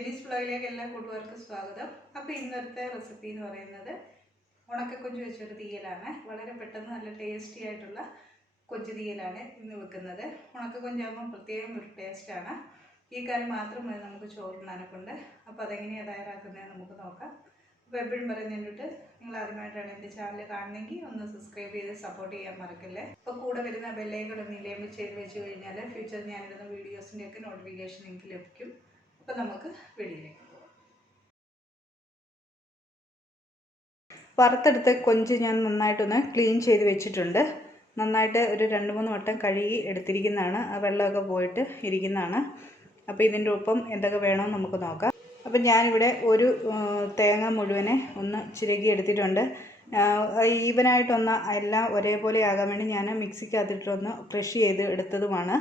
ജെന്നീസ് വ്ലോഗിലേക്ക് എല്ലാ കൂട്ടുകാർക്കും സ്വാഗതം. അപ്പോൾ ഇന്നത്തെ റെസിപ്പി എന്ന് പറയുന്നത് ഉണക്കക്കൊഞ്ച് വെച്ചൊരു തീയലാണ്. വളരെ പെട്ടെന്ന് നല്ല ടേസ്റ്റി ആയിട്ടുള്ള കൊഞ്ച് തീയലാണ് ഇന്ന് വെക്കുന്നത്. ഉണക്കക്കൊഞ്ചാകുമ്പോൾ പ്രത്യേകം ഒരു ടേസ്റ്റാണ്. ഈ കറി മാത്രം മതി നമുക്ക് ചോറിനാനെക്കൊണ്ട്. അപ്പോൾ അതെങ്ങനെയാണ് തയ്യാറാക്കുന്നത് നമുക്ക് നോക്കാം. അപ്പോൾ എപ്പോഴും പറയുന്നതിട്ട് നിങ്ങൾ ആദ്യമായിട്ടാണ് എൻ്റെ ചാനൽ കാണുന്നെങ്കിൽ ഒന്ന് സബ്സ്ക്രൈബ് ചെയ്ത് സപ്പോർട്ട് ചെയ്യാൻ മറക്കല്ലേ. അപ്പോൾ കൂടെ വരുന്ന ബെല്ലൈക്കൺ ഒന്ന് ഇനേബിൾ ചെയ്ത് വെച്ച് കഴിഞ്ഞാൽ ഫ്യൂച്ചറിൽ ഞാനിടുന്ന വീഡിയോസിൻ്റെയൊക്കെ നോട്ടിഫിക്കേഷൻ എനിക്ക് ലഭിക്കും. അപ്പോൾ നമുക്ക് വീഡിയോയിലേക്ക് പോകാം. വറുത്തെടുത്ത കൊഞ്ച് ഞാൻ നന്നായിട്ടൊന്ന് ക്ലീൻ ചെയ്ത് വെച്ചിട്ടുണ്ട്. നന്നായിട്ട് ഒരു 2-3 വട്ടം കഴുകി എടുത്തിരിക്കുന്നതാണ്. ആ വെള്ളമൊക്കെ പോയിട്ട് ഇരിക്കുന്നതാണ്. അപ്പോൾ ഇതിൻ്റെ ഒപ്പം എന്തൊക്കെ വേണമെന്ന് നമുക്ക് നോക്കാം. അപ്പം ഞാനിവിടെ ഒരു തേങ്ങ മുഴുവനെ ഒന്ന് ചിരകി എടുത്തിട്ടുണ്ട്. ഈവനായിട്ടൊന്ന് എല്ലാം ഒരേപോലെ ആകാൻ വേണ്ടി ഞാൻ മിക്സിക്കകത്തിട്ടൊന്ന് ക്രഷ് ചെയ്ത് എടുത്തതുമാണ്.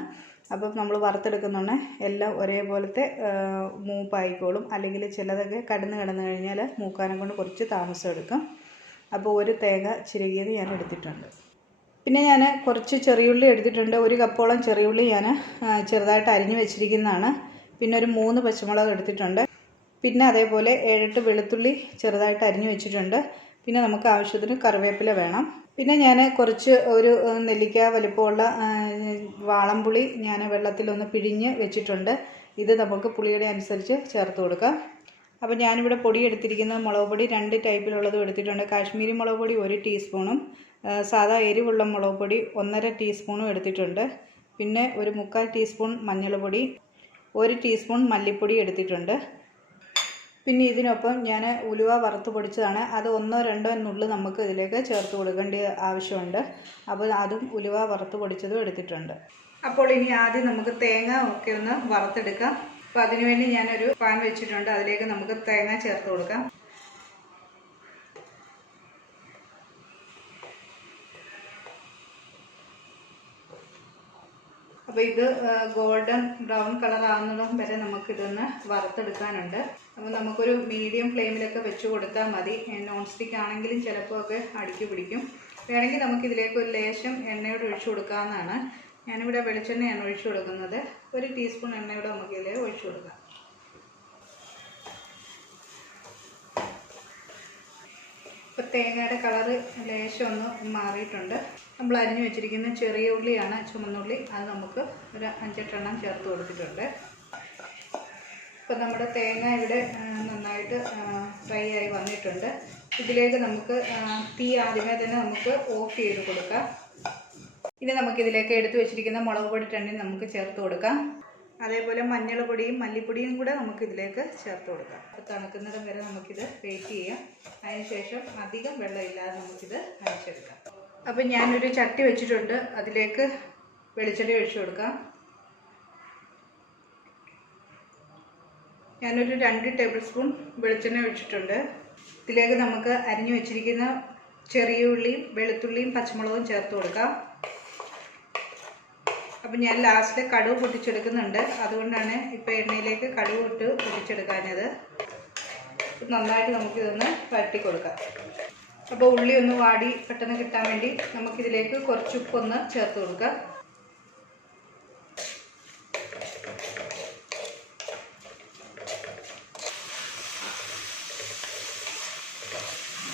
അപ്പം നമ്മൾ വറുത്തെടുക്കുന്നുണ്ട് എല്ലാം ഒരേപോലത്തെ മൂപ്പായിക്കോളും. അല്ലെങ്കിൽ ചിലതൊക്കെ കടന്ന് കഴിഞ്ഞാൽ മൂക്കാനം കൊണ്ട് കുറച്ച് താമസം എടുക്കും. അപ്പോൾ ഒരു തേങ്ങ ചിരകിയത് ഞാൻ എടുത്തിട്ടുണ്ട്. പിന്നെ ഞാൻ കുറച്ച് ചെറിയുള്ളി എടുത്തിട്ടുണ്ട്. 1 കപ്പോളം ചെറിയുള്ളി ഞാൻ ചെറുതായിട്ട് അരിഞ്ഞു വെച്ചിരിക്കുന്നതാണ്. പിന്നെ ഒരു 3 പച്ചമുളക് എടുത്തിട്ടുണ്ട്. പിന്നെ അതേപോലെ 7-8 വെളുത്തുള്ളി ചെറുതായിട്ട് അരിഞ്ഞു വെച്ചിട്ടുണ്ട്. പിന്നെ നമുക്ക് ആവശ്യത്തിന് കറിവേപ്പില വേണം. പിന്നെ ഞാൻ കുറച്ച് ഒരു നെല്ലിക്ക വലിപ്പമുള്ള വാളംപുളി ഞാൻ വെള്ളത്തിലൊന്ന് പിഴിഞ്ഞ് വെച്ചിട്ടുണ്ട്. ഇത് നമുക്ക് പുളിയുടെ അനുസരിച്ച് ചേർത്ത് കൊടുക്കാം. അപ്പോൾ ഞാനിവിടെ പൊടി എടുത്തിരിക്കുന്നത് മുളക് പൊടി 2 ടൈപ്പിലുള്ളതും എടുത്തിട്ടുണ്ട്. കാശ്മീരി മുളക് പൊടി 1 ടീസ്പൂണും സാധാ എരിവുള്ള മുളക് പൊടി 1.5 ടീസ്പൂണും എടുത്തിട്ടുണ്ട്. പിന്നെ ഒരു 3/4 ടീസ്പൂൺ മഞ്ഞൾപ്പൊടി, 1 ടീസ്പൂൺ മല്ലിപ്പൊടി എടുത്തിട്ടുണ്ട്. പിന്നെ ഇതിനൊപ്പം ഞാൻ ഉലുവ വറുത്ത് പൊടിച്ചതാണ്. അത് 1-2 നുള്ളി നമുക്ക് ഇതിലേക്ക് ചേർത്ത് കൊടുക്കേണ്ട ആവശ്യമുണ്ട്. അപ്പോൾ അതും ഉലുവ വറുത്ത് പൊടിച്ചതും എടുത്തിട്ടുണ്ട്. അപ്പോൾ ഇനി ആദ്യം നമുക്ക് തേങ്ങ ഒക്കെ ഒന്ന് വറുത്തെടുക്കാം. അപ്പോൾ അതിനുവേണ്ടി ഞാനൊരു പാൻ വെച്ചിട്ടുണ്ട്. അതിലേക്ക് നമുക്ക് തേങ്ങ ചേർത്ത് കൊടുക്കാം. അപ്പോൾ ഇത് ഗോൾഡൻ ബ്രൗൺ കളർ ആകുന്നിടം വരെ നമുക്കിതൊന്ന് വറുത്തെടുക്കാനുണ്ട്. അപ്പോൾ നമുക്കൊരു മീഡിയം ഫ്ലെയിമിലൊക്കെ വെച്ച് കൊടുത്താൽ മതി. നോൺ സ്റ്റിക്ക് ആണെങ്കിലും ചിലപ്പോൾ ഒക്കെ അടിക്ക് പിടിക്കും. വേണമെങ്കിൽ നമുക്കിതിലേക്ക് ഒരു ലേശം എണ്ണയോട് ഒഴിച്ചു കൊടുക്കാവുന്നതാണ്. ഞാനിവിടെ വെളിച്ചെണ്ണയാണ് ഒഴിച്ചു കൊടുക്കുന്നത്. 1 ടീസ്പൂൺ എണ്ണയോടെ നമുക്കിതിലേക്ക് ഒഴിച്ചു കൊടുക്കാം. ഇപ്പോൾ തേങ്ങയുടെ കളറ് ലേശം ഒന്ന് മാറിയിട്ടുണ്ട്. നമ്മൾ അരിഞ്ഞു വെച്ചിരിക്കുന്ന ചെറിയ ഉള്ളിയാണ്, ചുമന്നുള്ളി. അത് നമുക്ക് ഒരു 5-8 എണ്ണം ചേർത്ത് കൊടുത്തിട്ടുണ്ട്. ഇപ്പം നമ്മുടെ തേങ്ങ ഇവിടെ നന്നായിട്ട് ഫ്രൈ ആയി വന്നിട്ടുണ്ട്. ഇതിലേക്ക് നമുക്ക് തീ ആദ്യമേ തന്നെ നമുക്ക് ഓഫ് ചെയ്ത് കൊടുക്കാം. ഇനി നമുക്കിതിലേക്ക് എടുത്തു വെച്ചിരിക്കുന്ന മുളക് പൊടി 2 നമുക്ക് ചേർത്ത് കൊടുക്കാം. അതേപോലെ മഞ്ഞൾപ്പൊടിയും മല്ലിപ്പൊടിയും കൂടെ നമുക്കിതിലേക്ക് ചേർത്ത് കൊടുക്കാം. അപ്പോൾ തണുക്കുന്നിടം വരെ നമുക്കിത് വെയിറ്റ് ചെയ്യാം. അതിനുശേഷം അധികം വെള്ളമില്ലാതെ നമുക്കിത് അരച്ചെടുക്കാം. അപ്പം ഞാനൊരു ചട്ടി വെച്ചിട്ടുണ്ട്. അതിലേക്ക് വെളിച്ചെണ്ണ ഒഴിച്ചു കൊടുക്കാം. ഞാനൊരു 2 ടേബിൾ സ്പൂൺ വെളിച്ചെണ്ണ ഒഴിച്ചിട്ടുണ്ട്. ഇതിലേക്ക് നമുക്ക് അരിഞ്ഞു വെച്ചിരിക്കുന്ന ചെറിയ ഉള്ളിയും വെളുത്തുള്ളിയും പച്ചമുളകും ചേർത്ത് കൊടുക്കാം. അപ്പം ഞാൻ ലാസ്റ്റ് കടുക് പൊട്ടിച്ചെടുക്കുന്നുണ്ട്. അതുകൊണ്ടാണ് ഇപ്പോൾ എണ്ണയിലേക്ക് കടുക് ഇട്ട് പൊട്ടിച്ചെടുക്കാഞ്ഞത്. നന്നായിട്ട് നമുക്കിതൊന്ന് വഴറ്റി കൊടുക്കാം. അപ്പോൾ ഉള്ളി ഒന്ന് വാടി പെട്ടെന്ന് കിട്ടാൻ വേണ്ടി നമുക്കിതിലേക്ക് കുറച്ച് ഉപ്പൊന്ന് ചേർത്ത് കൊടുക്കാം.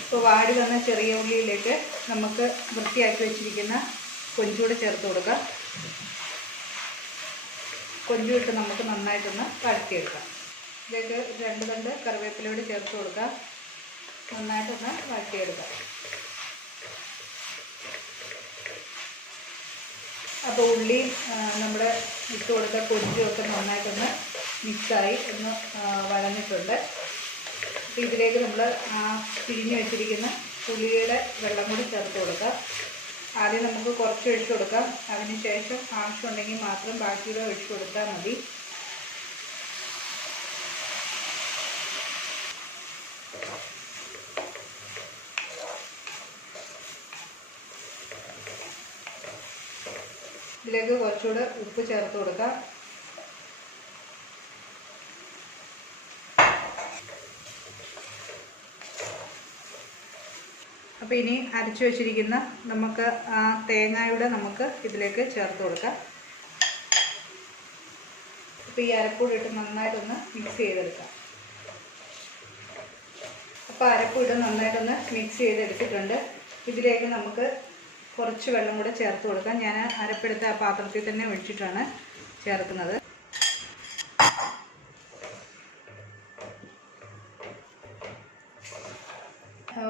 ഇപ്പോൾ വാടി വന്ന ചെറിയ ഉള്ളിയിലേക്ക് നമുക്ക് വൃത്തിയാക്കി വെച്ചിരിക്കുന്ന കൊഞ്ചൂടെ ചേർത്ത് കൊടുക്കാം. കൊഞ്ചുമിട്ട് നമുക്ക് നന്നായിട്ടൊന്ന് വഴറ്റിയെടുക്കാം. ഇതിലേക്ക് 2 തണ്ട് കറിവേപ്പിലയോട് ചേർത്ത് കൊടുക്കാം. നന്നായിട്ടൊന്ന് വഴറ്റിയെടുക്കാം. അപ്പോൾ ഉള്ളി നമ്മുടെ ഇട്ട് കൊടുത്ത കൊഞ്ചുമൊക്കെ നന്നായിട്ടൊന്ന് മിക്സായി ഒന്ന് വഴഞ്ഞിട്ടുണ്ട്. അപ്പോൾ ഇതിലേക്ക് നമ്മൾ പിഴിഞ്ഞ് വെച്ചിരിക്കുന്ന പുളിയുടെ വെള്ളം കൂടി ചേർത്ത് കൊടുക്കാം. ആദ്യം നമുക്ക് കുറച്ച് ഒഴിച്ചു കൊടുക്കാം. അതിനുശേഷം ആവശ്യമുണ്ടെങ്കിൽ മാത്രം ബാക്കിയുടെ ഒഴിച്ചു കൊടുത്താൽ മതി. ഇതിലേക്ക് കുറച്ചുകൂടെ ഉപ്പ് ചേർത്ത് കൊടുക്കാം. അപ്പോൾ ഇനി അരച്ചു വെച്ചിരിക്കുന്ന നമുക്ക് തേങ്ങയുടെ നമുക്ക് ഇതിലേക്ക് ചേർത്ത് കൊടുക്കാം. അപ്പോൾ ഈ അരപ്പൂടി ഇട്ട് നന്നായിട്ടൊന്ന് മിക്സ് ചെയ്തെടുക്കാം. അപ്പോൾ അരപ്പൂടി നന്നായിട്ടൊന്ന് മിക്സ് ചെയ്തെടുത്തിട്ടുണ്ട്. ഇതിലേക്ക് നമുക്ക് കുറച്ച് വെള്ളം കൂടെ ചേർത്ത് കൊടുക്കാം. ഞാൻ അരപ്പെടുത്ത ആ പാത്രത്തിൽ തന്നെ ഒഴിച്ചിട്ടാണ് ചേർക്കുന്നത്.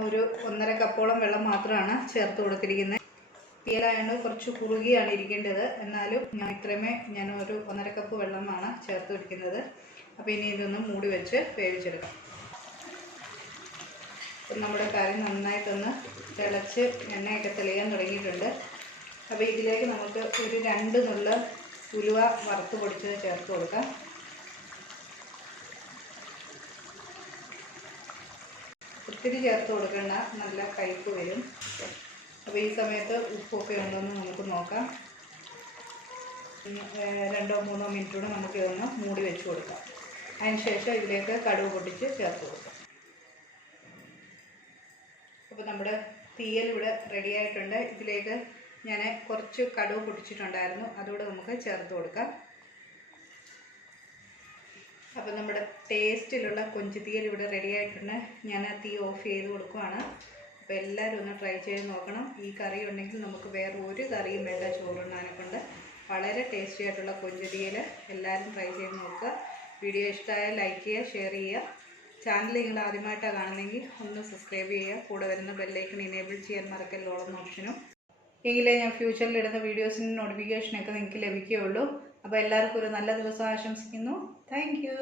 ഒരു 1.5 കപ്പോളം വെള്ളം മാത്രമാണ് ചേർത്ത് കൊടുത്തിരിക്കുന്നത്. തീയലായതുകൊണ്ട് കുറച്ച് കുറുകിയാണ് ഇരിക്കേണ്ടത്. എന്നാലും ഞാൻ ഒരു 1.5 കപ്പ് വെള്ളമാണ് ചേർത്ത് വയ്ക്കുന്നത്. അപ്പോൾ ഇനി ഇതൊന്ന് മൂടി വെച്ച് വേവിച്ചെടുക്കാം. അപ്പം നമ്മുടെ കറി നന്നായിട്ടൊന്ന് തിളച്ച് എണ്ണയൊക്കെ തെളിയാൻ തുടങ്ങിയിട്ടുണ്ട്. അപ്പോൾ ഇതിലേക്ക് നമുക്ക് ഒരു 2 നുള്ള ഉലുവ വറുത്ത് പൊടിച്ചത് ചേർത്ത് കൊടുക്കാം. ഒത്തിരി ചേർത്ത് കൊടുക്കേണ്ട, നല്ല കയ്പ്പ് വരും. അപ്പോൾ ഈ സമയത്ത് ഉപ്പൊക്കെ ഉണ്ടോയെന്ന് നമുക്ക് നോക്കാം. 2-3 മിനിറ്റ് കൂടെ നമുക്ക് ഇതൊന്ന് മൂടി വെച്ച് കൊടുക്കാം. അതിനുശേഷം ഇതിലേക്ക് കടുക് പൊട്ടിച്ച് ചേർത്ത് കൊടുക്കാം. അപ്പോൾ നമ്മുടെ തീയൽ ഇവിടെ റെഡി ആയിട്ടുണ്ട്. ഇതിലേക്ക് ഞാൻ കുറച്ച് കടുക് പൊട്ടിച്ചിട്ടുണ്ടായിരുന്നു, അതുകൂടെ നമുക്ക് ചേർത്ത് കൊടുക്കാം. അപ്പോൾ നമ്മുടെ ടേസ്റ്റിലുള്ള കൊഞ്ച് തീയൽ ഇവിടെ റെഡി ആയിട്ടുണ്ട്. ഞാൻ തീ ഓഫ് ചെയ്ത് കൊടുക്കുവാണ്. അപ്പോൾ എല്ലാവരും ഒന്ന് ട്രൈ ചെയ്ത് നോക്കണം. ഈ കറി ഉണ്ടെങ്കിൽ നമുക്ക് വേറെ ഒരു കറിയും വേണ്ട ചോറുണ്ണാനെ കൊണ്ട്. വളരെ ടേസ്റ്റി ആയിട്ടുള്ള കൊഞ്ച് തീയൽ എല്ലാവരും ട്രൈ ചെയ്ത് നോക്കുക. വീഡിയോ ഇഷ്ടമായാൽ ലൈക്ക് ചെയ്യുക, ഷെയർ ചെയ്യുക. ചാനൽ നിങ്ങൾ ആദ്യമായിട്ടാണ് കാണുന്നതെങ്കിൽ ഒന്ന് സബ്സ്ക്രൈബ് ചെയ്യുക. കൂടെ വരുന്ന ബെല്ലൈക്കൺ എനേബിൾ ചെയ്യാൻ മറക്കല്ല, ഓളം ഓപ്ഷനും. എങ്കിലേ ഞാൻ ഫ്യൂച്ചറിൽ ഇടുന്ന വീഡിയോസിൻ്റെ നോട്ടിഫിക്കേഷനൊക്കെ നിങ്ങൾക്ക് ലഭിക്കുകയുള്ളൂ. അപ്പോൾ എല്ലാവർക്കും ഒരു നല്ല ദിവസം ആശംസിക്കുന്നു. Thank you.